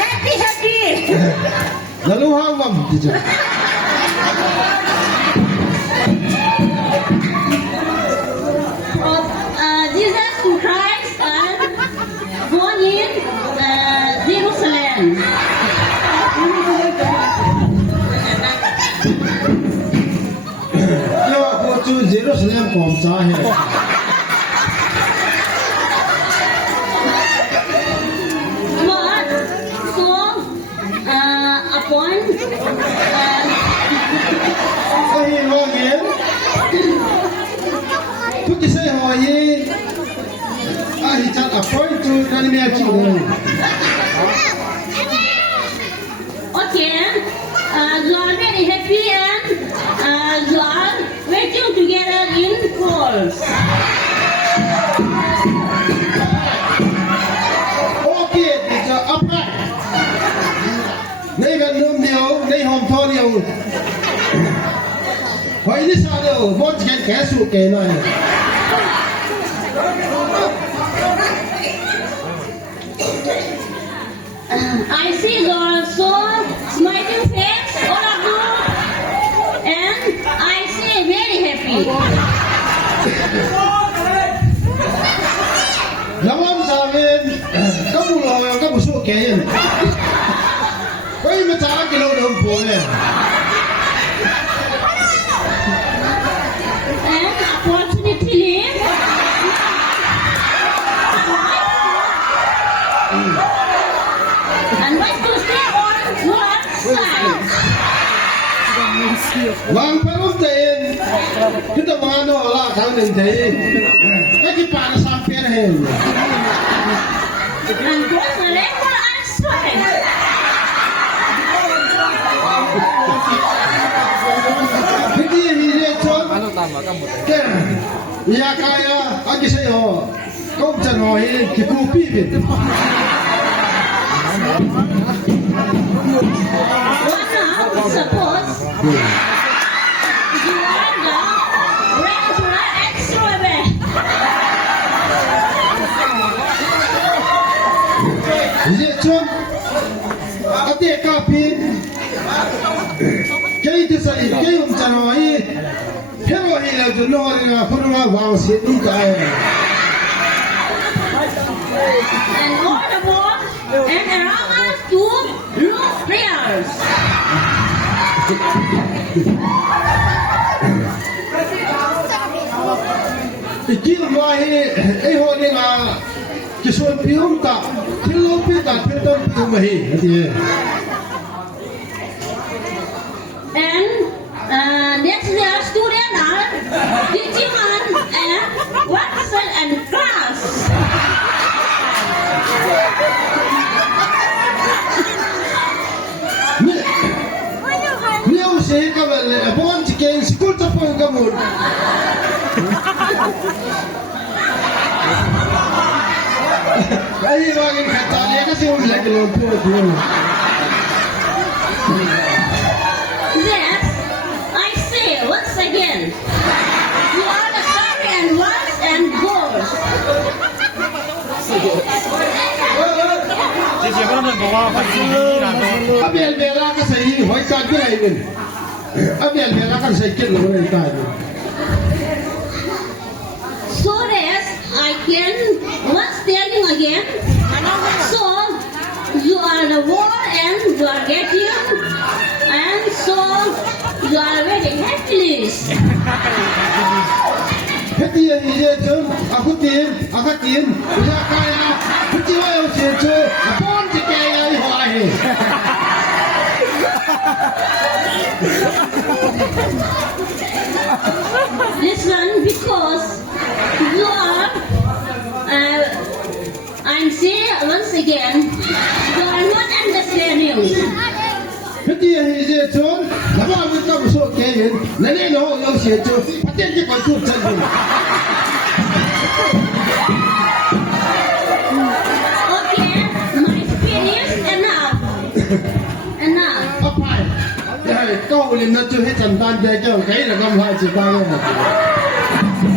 happy แล้วรู้ว่ามันดีจังJesus Christ born in Jerusalem แล้วก็จูเยรูซาเล็มของจ้าเหรอWhat so upon ไอ้ว่าเงี้ยทุกที่ใส่หัวยี่อ่ะที่จะอัพพอยต์จูนั่นไม่อาชีพเลย Okay you are very happy and you are working together in calls โอเคที่จะอัพไปในกันนุ่มเดียวในหอมทอเดียวหอยที่ซาเดียวบอสแก่สู้แก่หน่อย I see your so smiling face all of you and I see very happy แล้วว่าจะเป็นก็บุลอยก็บุสู้แก่ยังเฮ้ยมาจากกิโลเดิมผมเนี่ย and opportunity and like to stay on one side วางพระรูปเต็นคิดว่ามาโน่ละครั้งหนึ่งทีก็ที่ป่าสามเพียนเห็น and cross the level and straight พี่ที่มีเรื่องชนแก่ยากายะอากิเซโยก็จะหน่อยที่กูพี่เป็น Now suppose you are the regular extrovert เรื่องชนอาเดียกาพินแกที่ใส่แกจะหน่อยเฮโรฮีเราจะนอนนะคนละวางเสียงใจ and all the world and around us to look prayers อีกที่ว่าไอ้หัวนี่มาจะชวนพิวตาพิวพิวตาพิวต้นพิวมาฮีนะที and next year student are teaching on Watson and class เนี่ยเสียกับเลยบอลจะเก่งสกุลจะพูดกับมึงไอ้ว่ากินขัดตาเนี่ยก็เสียงเล็กลงพูดพูด Yes, I say once again you are the sorry and wants and goals 这些他们不话很注意了都。 อาเบียนเบลาก็ใส่หอยการที่ไหนมึงอาเบียนเบลาก็ใส่กินลงในตา so that I can once standing again so you are the war and you are getting and so you are very happiness เฮ็ดยังไงจนอาคุตีนอาคตีนอยากายะพุทธิว่าเอาเสียจูบอลจะแก่ไอ้หัวไอ้ listen because you are I'm saying once again you are not understanding เฮ็ดยังไงจนแล้วว่ามันต้องสู้แก่เห็นนั่นเองเนาะเอาเสียจูพัดเต้นจะก่อนทุบฉัน Okay, my experience enough. Enough. เอาไปได้ก็เรียนนัดจูให้จันทานใจเจ้าใครแล้วก็พาจิตตาเลย